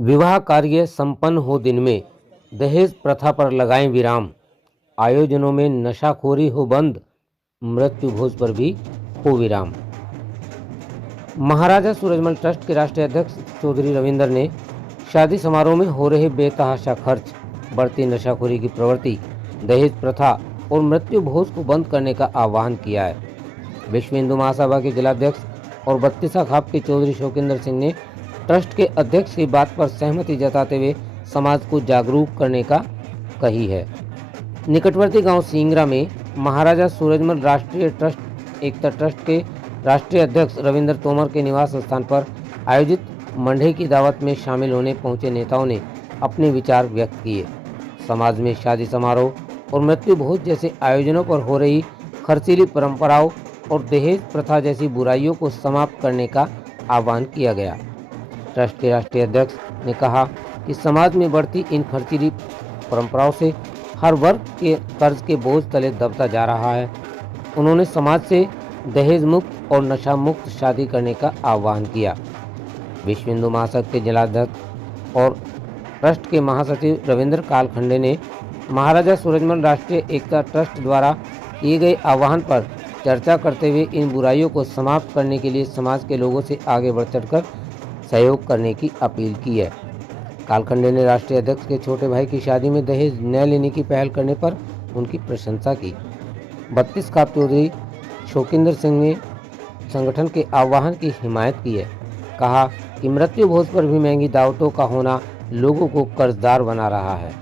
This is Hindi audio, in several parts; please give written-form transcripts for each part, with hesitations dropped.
विवाह कार्य संपन्न हो दिन में दहेज प्रथा पर लगाएं विराम। आयोजनों में नशाखोरी हो बंद, मृत्यु भोज पर भी हो विराम। महाराजा सूरजमल ट्रस्ट के राष्ट्रीय अध्यक्ष चौधरी रविंदर ने शादी समारोह में हो रहे बेतहाशा खर्च, बढ़ती नशाखोरी की प्रवृत्ति, दहेज प्रथा और मृत्यु भोज को बंद करने का आह्वान किया है। विश्व हिंदू महासभा के जिलाध्यक्ष और बत्तीसा खाप के चौधरी शौकिंदर सिंह ने ट्रस्ट के अध्यक्ष की बात पर सहमति जताते हुए समाज को जागरूक करने का कही है। निकटवर्ती गांव सिंगरा में महाराजा सूरजमल राष्ट्रीय ट्रस्ट एकता ट्रस्ट के राष्ट्रीय अध्यक्ष रविंदर तोमर के निवास स्थान पर आयोजित मंडे की दावत में शामिल होने पहुंचे नेताओं ने अपने विचार व्यक्त किए। समाज में शादी समारोह और मृत्यु भोज जैसे आयोजनों पर हो रही खर्चीली परंपराओं और दहेज प्रथा जैसी बुराइयों को समाप्त करने का आह्वान किया गया। ट्रस्ट के राष्ट्रीय अध्यक्ष ने कहा कि समाज में बढ़ती इन खर्चीली परंपराओं से हर वर्ग के कर्ज के बोझ तले दबता जा रहा है। उन्होंने समाज से दहेज मुक्त और नशा मुक्त शादी करने का आह्वान किया। विश्व हिंदू महासभा के जिलाध्यक्ष और ट्रस्ट के महासचिव रविंद्र कालखंडे ने महाराजा सूरजमल राष्ट्रीय एकता ट्रस्ट द्वारा किए गए आह्वान पर चर्चा करते हुए इन बुराइयों को समाप्त करने के लिए समाज के लोगों से आगे बढ़ चढ़कर सहयोग करने की अपील की है। कालखंडे ने राष्ट्रीय अध्यक्ष के छोटे भाई की शादी में दहेज न लेने की पहल करने पर उनकी प्रशंसा की। 32 खाप चौधरी शौकिंदर सिंह ने संगठन के आह्वान की हिमायत की है। कहा कि मृत्यु भोज पर भी महंगी दावतों का होना लोगों को कर्जदार बना रहा है।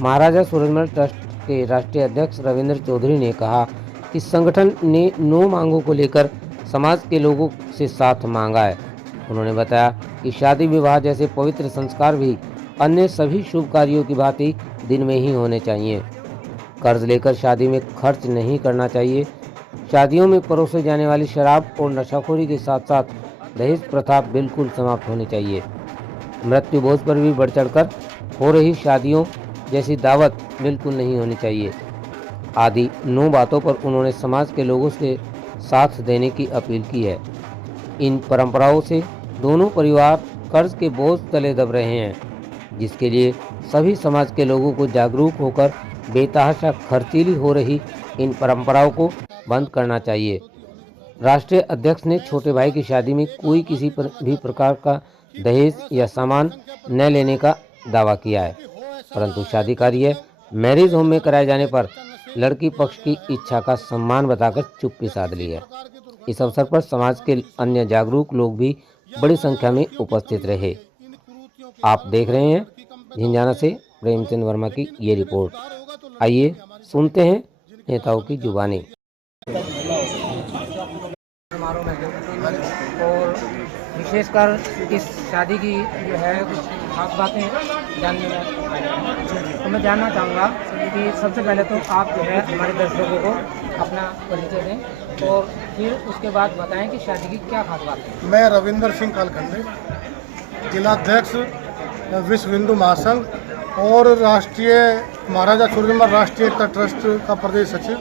महाराजा सूरजमल ट्रस्ट के राष्ट्रीय अध्यक्ष रविंद्र चौधरी ने कहा कि संगठन ने 9 मांगों को लेकर समाज के लोगों से साथ मांगा है। उन्होंने बताया कि शादी विवाह जैसे पवित्र संस्कार भी अन्य सभी शुभ कार्यों की भांति दिन में ही होने चाहिए। कर्ज लेकर शादी में खर्च नहीं करना चाहिए। शादियों में परोसे जाने वाली शराब और नशाखोरी के साथ साथ दहेज प्रथा बिल्कुल समाप्त होनी चाहिए। मृत्यु भोज पर भी बढ़ चढ़कर हो रही शादियों जैसी दावत बिल्कुल नहीं होनी चाहिए। आदि 9 बातों पर उन्होंने समाज के लोगों से साथ देने की अपील की है। इन परंपराओं से दोनों परिवार कर्ज के बोझ तले दब रहे हैं, जिसके लिए सभी समाज के लोगों को जागरूक होकर बेतहाशा खर्चीली हो रही इन परंपराओं को बंद करना चाहिए। राष्ट्रीय अध्यक्ष ने छोटे भाई की शादी में कोई किसी भी प्रकार का दहेज या सामान न लेने का दावा किया है, परंतु शादी कार्य मैरिज होम में कराए जाने पर लड़की पक्ष की इच्छा का सम्मान बताकर चुप्पी साध ली है। इस अवसर पर समाज के अन्य जागरूक लोग भी बड़ी संख्या में उपस्थित रहे। आप देख रहे हैं झिंझाना से प्रेमचंद वर्मा की ये रिपोर्ट। आइए सुनते हैं नेताओं की जुबानी। और विशेषकर इस शादी की जो है कुछ खास बातें जानने में तो मैं जानना चाहूँगा कि सबसे पहले तो आप जो है हमारे दर्शकों को अपना परिचय दें और फिर उसके बाद बताएं कि शादी की क्या खास बात है। मैं रविंदर सिंह कालखंडे, जिलाध्यक्ष विश्व हिंदू महासंघ और राष्ट्रीय महाराजा सूरजमल राष्ट्रीय एकता ट्रस्ट का प्रदेश सचिव।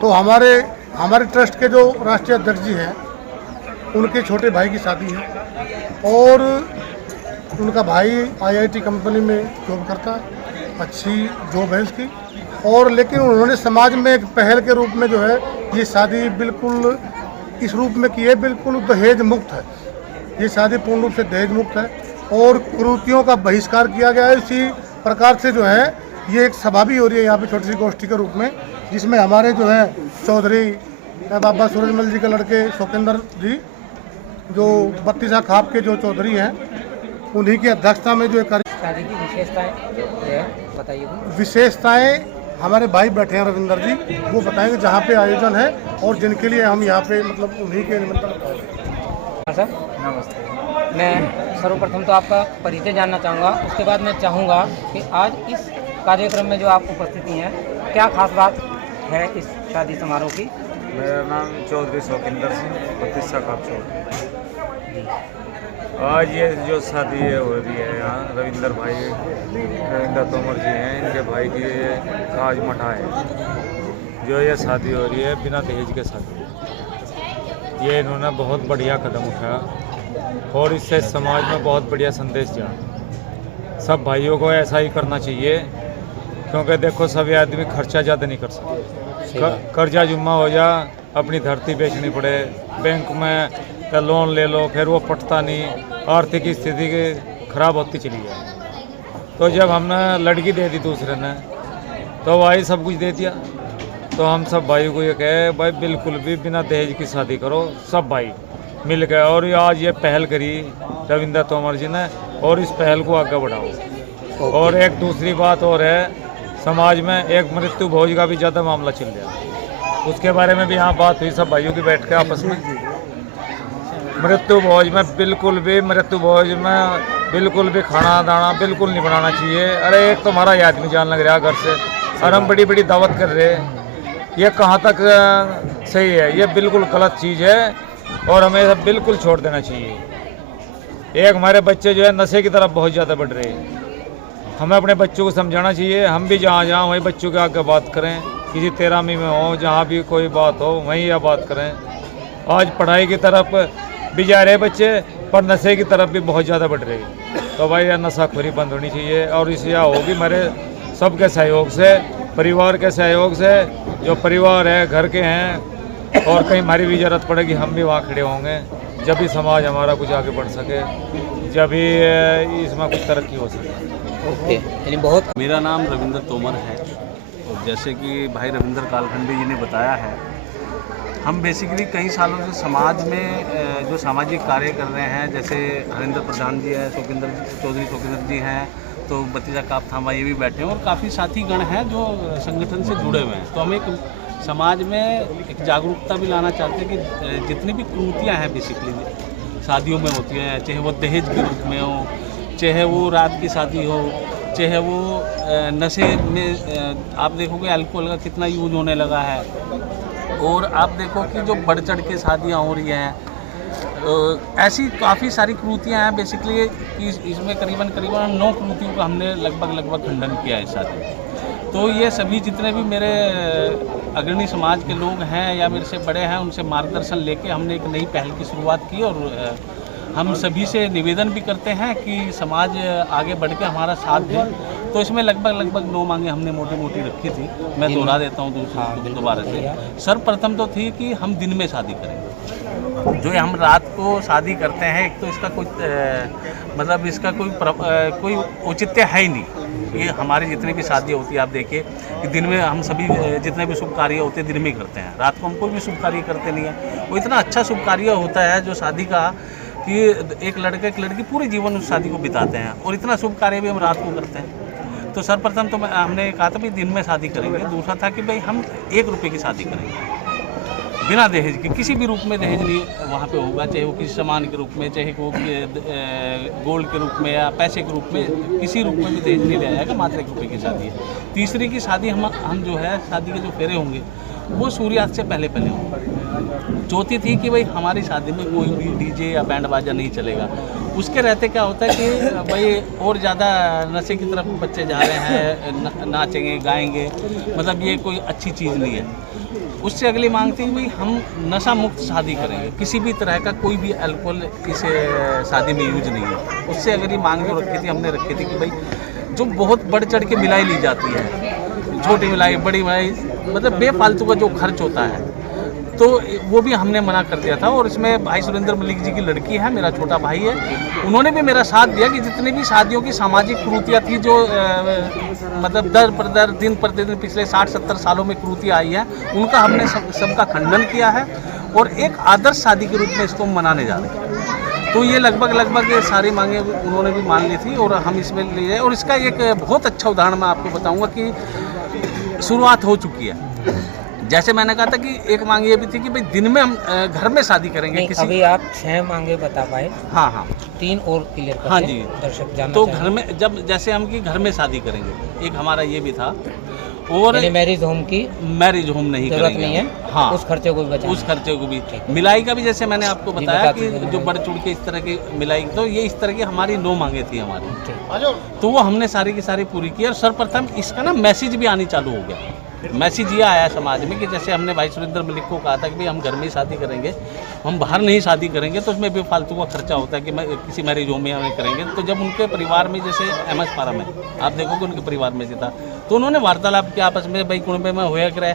तो हमारे ट्रस्ट के जो राष्ट्रीय अध्यक्ष जी हैं, उनके छोटे भाई की शादी है और उनका भाई IIT कंपनी में जॉब करता है, अच्छी जॉब है उसकी। और लेकिन उन्होंने समाज में एक पहल के रूप में जो है ये शादी बिल्कुल इस रूप में की है, बिल्कुल दहेज मुक्त है। ये शादी पूर्ण रूप से दहेज मुक्त है और कुरीतियों का बहिष्कार किया गया है। इसी प्रकार से जो है ये एक सभा भी हो रही है यहाँ पे छोटी सी गोष्ठी के रूप में, जिसमें हमारे जो है चौधरी बाबा सूरजमल जी के लड़के शौकिंदर जी, जो 32 खाप के जो चौधरी हैं, उन्हीं की अध्यक्षता में जो शादी की विशेषताएं बताइए। विशेषताएं हमारे भाई बैठे हैं रविंदर जी, वो बताएंगे जहाँ पे आयोजन है और जिनके लिए हम यहाँ पे मतलब उन्हीं के निमंत्रण। सर नमस्ते। मैं सर्वप्रथम तो आपका परिचय जानना चाहूँगा, उसके बाद मैं चाहूँगा कि आज इस कार्यक्रम में जो आप उपस्थिति हैं क्या खास बात है इस शादी समारोह की। मेरा नाम चौधरी शौकिंदर सिंह, 32 खाप चौधरी। आज ये जो शादी हो रही है यहाँ रविंदर तोमर जी हैं, इनके भाई की राज मठा है जो ये शादी हो रही है बिना दहेज के शादी। ये इन्होंने बहुत बढ़िया कदम उठाया और इससे समाज में बहुत बढ़िया संदेश जा। सब भाइयों को ऐसा ही करना चाहिए, क्योंकि देखो सभी आदमी खर्चा ज़्यादा नहीं कर सकते। कर्जा जुम्मा हो जा, अपनी धरती बेचनी पड़े, बैंक में तो लोन ले लो, फिर वो पटता नहीं, आर्थिक स्थिति की खराब होती चली जाए। तो जब हमने लड़की दे दी दूसरे ने, तो भाई सब कुछ दे दिया। तो हम सब भाइयों को ये कहे भाई बिल्कुल भी बिना दहेज की शादी करो, सब भाई मिल गए। और ये आज ये पहल करी रविंद्र तोमर जी ने, और इस पहल को आगे बढ़ाओ। और एक दूसरी बात और है, समाज में एक मृत्यु भोज का भी ज़्यादा मामला चल रहा, उसके बारे में भी यहाँ बात हुई सब भाइयों की बैठ के आपस में। मृत्यु भोज में बिल्कुल भी खाना दाना बिल्कुल नहीं बनाना चाहिए। अरे एक तो हमारा ये आदमी जान लग रहा घर से, और हम बड़ी बड़ी दावत कर रहे हैं, ये कहाँ तक सही है? ये बिल्कुल गलत चीज़ है और हमें सब बिल्कुल छोड़ देना चाहिए। एक हमारे बच्चे जो है नशे की तरफ बहुत ज़्यादा बढ़ रहे हैं, हमें अपने बच्चों को समझाना चाहिए। हम भी जहाँ जहाँ वहीं बच्चों के आगे बात करें, किसी 13वीं में हो, जहाँ भी कोई बात हो वहीं यह बात करें। आज पढ़ाई की तरफ भी जा रहे बच्चे, पर नशे की तरफ भी बहुत ज़्यादा बढ़ रही है। तो भाई यह नशाखोरी बंद होनी चाहिए, और इसे यह होगी मेरे सबके सहयोग से, परिवार के सहयोग से। जो परिवार है घर के हैं, और कहीं हमारी भी ज़रूरत पड़ेगी हम भी वहाँ खड़े होंगे, जब भी समाज हमारा कुछ आगे बढ़ सके, जब भी इसमें कुछ तरक्की हो सके। ओके, यानी बहुत। मेरा नाम रविंद्र तोमर है, और जैसे कि भाई रविंद्र कालखंडी जी ने बताया है, हम बेसिकली कई सालों से समाज में जो सामाजिक कार्य कर रहे हैं, जैसे हरिंद्र प्रधान जी हैं, चौधरी शोकिंदर जी हैं, तो भतीजा काप थामा ये भी बैठे हैं, और काफ़ी साथी गण हैं जो संगठन से जुड़े हुए हैं। तो हम एक समाज में एक जागरूकता भी लाना चाहते हैं कि जितनी भी कुरीतियाँ हैं बेसिकली शादियों में होती हैं, चाहे वो दहेज के रूप में हो, चाहे वो रात की शादी हो, चाहे वो नशे में आप देखोगे अल्कोहल का कितना यूज होने लगा है, और आप देखो कि जो बढ़ चढ़ के शादियाँ हो रही हैं, ऐसी काफ़ी सारी क्रूतियाँ हैं बेसिकली कि इसमें करीबन 9 क्रूतियों का हमने लगभग खंडन किया है शादी। तो ये सभी जितने भी मेरे अग्रणी समाज के लोग हैं या मेरे से बड़े हैं, उनसे मार्गदर्शन लेके हमने एक नई पहल की शुरुआत की, और हम सभी से निवेदन भी करते हैं कि समाज आगे बढ़ के हमारा साथ दे। तो इसमें लगभग 9 मांगे हमने मोटी रखी थी। मैं दोहरा देता हूँ दोबारा से। सर्वप्रथम तो थी कि हम दिन में शादी करेंगे। जो हम रात को शादी करते हैं, एक तो इसका मतलब इसका कोई औचित्य है ही नहीं। ये हमारी जितनी भी शादी होती है, आप देखिए कि दिन में हम सभी जितने भी शुभ कार्य होते हैं दिन में ही करते हैं, रात को हम कोई भी शुभ कार्य करते नहीं है। वो इतना अच्छा शुभ कार्य होता है जो शादी का, कि एक लड़का एक लड़की पूरे जीवन उस शादी को बिताते हैं, और इतना शुभ कार्य भी हम रात को करते हैं। तो सर्वप्रथम तो हमने कहा था भाई दिन में शादी करेंगे। दूसरा था कि भाई हम 1 रुपये की शादी करेंगे बिना दहेज के, किसी भी रूप में दहेज नहीं वहाँ पे होगा, चाहे वो किसी सामान के रूप में, चाहे वो गोल्ड के रूप में या पैसे के रूप में, किसी रूप में भी दहेज नहीं लिया जाएगा। मात्र 1 रुपये की शादी है। तीसरी की शादी हम जो है शादी के जो फेरे होंगे वो सूर्यास्त से पहले होंगे। चौथी थी कि भाई हमारी शादी में कोई भी डीजे या बैंड बाजा नहीं चलेगा। उसके रहते क्या होता है कि भाई और ज़्यादा नशे की तरफ बच्चे जा रहे हैं, नाचेंगे गाएंगे, मतलब ये कोई अच्छी चीज़ नहीं है। उससे अगली मांग थी भाई हम नशा मुक्त शादी करेंगे, किसी भी तरह का कोई भी अल्कोहल इस शादी में यूज नहीं है। उससे अगली मांग जो रखी थी हमने रखी थी कि भाई जो बहुत बढ़ चढ़ के मिलाई ली जाती है, छोटी मिलाई बड़ी मिलाई, मतलब बेफालतू का जो खर्च होता है, तो वो भी हमने मना कर दिया था। और इसमें भाई सुरेंद्र मलिक जी की लड़की है, मेरा छोटा भाई है, उन्होंने भी मेरा साथ दिया कि जितनी भी शादियों की सामाजिक क्रूतियाँ थी जो मतलब दर पर दर दिन प्रतिदिन पिछले 60-70 सालों में क्रूतियाँ आई हैं, उनका हमने सबका खंडन किया है, और एक आदर्श शादी के रूप में इसको मनाने जा रहे हैं। तो ये लगभग सारी मांगे उन्होंने भी मान ली थी, और हम इसमें लिए। और इसका एक बहुत अच्छा उदाहरण मैं आपको बताऊँगा कि शुरुआत हो चुकी है। जैसे मैंने कहा था कि एक मांग ये भी थी कि भाई दिन में हम घर में शादी करेंगे। किसी अभी आप 6 मांगे बता पाए। हाँ 3 और क्लियर करते हैं। हाँ जी, दर्शक जानना तो चाहेंगे। घर में जब जैसे हम कि घर में शादी करेंगे, एक हमारा ये भी था। और मैरिज होम की मैरिज होम नहीं जरूरत नहीं है। हाँ, उस खर्चे को भी बचाना। उस खर्चे को भी। मिलाई का भी जैसे मैंने आपको बताया कि जो बढ़ चढ़ के इस तरह की मिलाई, तो ये इस तरह की हमारी 9 मांगे थी हमारी, तो वो हमने सारी की सारी पूरी की। और सर्वप्रथम इसका ना मैसेज भी आनी चालू हो गया मैसेज ये आया समाज में कि जैसे हमने भाई सुरेंद्र मलिक को कहा था कि भाई हम घर में ही शादी करेंगे, हम बाहर नहीं शादी करेंगे, तो उसमें बेफालतू का खर्चा होता है कि मैं किसी मैरिज होम में हमें करेंगे। तो जब उनके परिवार में जैसे MS फारम है, आप देखोगे उनके परिवार में से था, तो उन्होंने वार्तालाप किया आपस में, भाई कुंबे में हुआ करे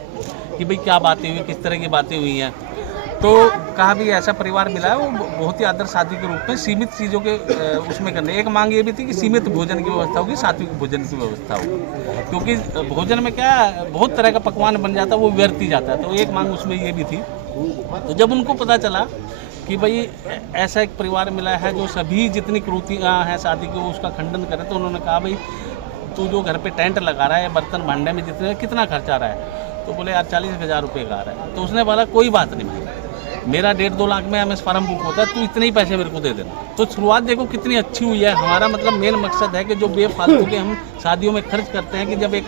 कि भाई क्या बातें हुई, किस तरह की बातें हुई हैं। तो कहा भी ऐसा परिवार मिला है वो बहुत ही आदर्श शादी के रूप में सीमित चीज़ों के उसमें करने। एक मांग ये भी थी कि सीमित भोजन की व्यवस्था होगी, सात्विक भोजन की व्यवस्था होगी, क्योंकि भोजन में क्या बहुत तरह का पकवान बन जाता है, वो व्यर्थ ही जाता है। तो एक मांग उसमें ये भी थी। तो जब उनको पता चला कि भाई ऐसा एक परिवार मिला है जो सभी जितनी क्रूतियाँ हैं शादी की वो उसका खंडन करे, तो उन्होंने कहा भाई तू जो घर पे टेंट लगा रहा है, बर्तन भांडे में जितने कितना खर्चा आ रहा है, तो बोले यार 40,000 रुपये का आ रहा है। तो उसने बोला कोई बात नहीं भाई, मेरा 1.5-2 लाख में MS फार्म बुक होता है, तू इतने ही पैसे मेरे को दे देना। तो शुरुआत देखो कितनी अच्छी हुई है। हमारा मतलब मेन मकसद है कि जो बेफालतू के हम शादियों में खर्च करते हैं, कि जब एक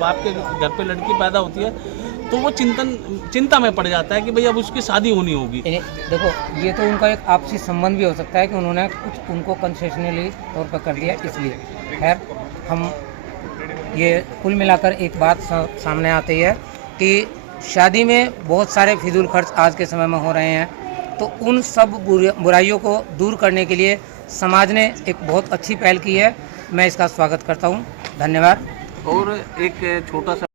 बाप के घर पे लड़की पैदा होती है तो वो चिंता में पड़ जाता है कि भाई अब उसकी शादी होनी होगी। देखो ये तो उनका एक आपसी संबंध भी हो सकता है कि उन्होंने कुछ उनको कंसेशनली तौर पर कर दिया, इसलिए। खैर, हम ये कुल मिलाकर एक बात सामने आती है कि शादी में बहुत सारे फिजूल खर्च आज के समय में हो रहे हैं, तो उन सब बुराइयों को दूर करने के लिए समाज ने एक बहुत अच्छी पहल की है। मैं इसका स्वागत करता हूँ। धन्यवाद। और एक छोटा सा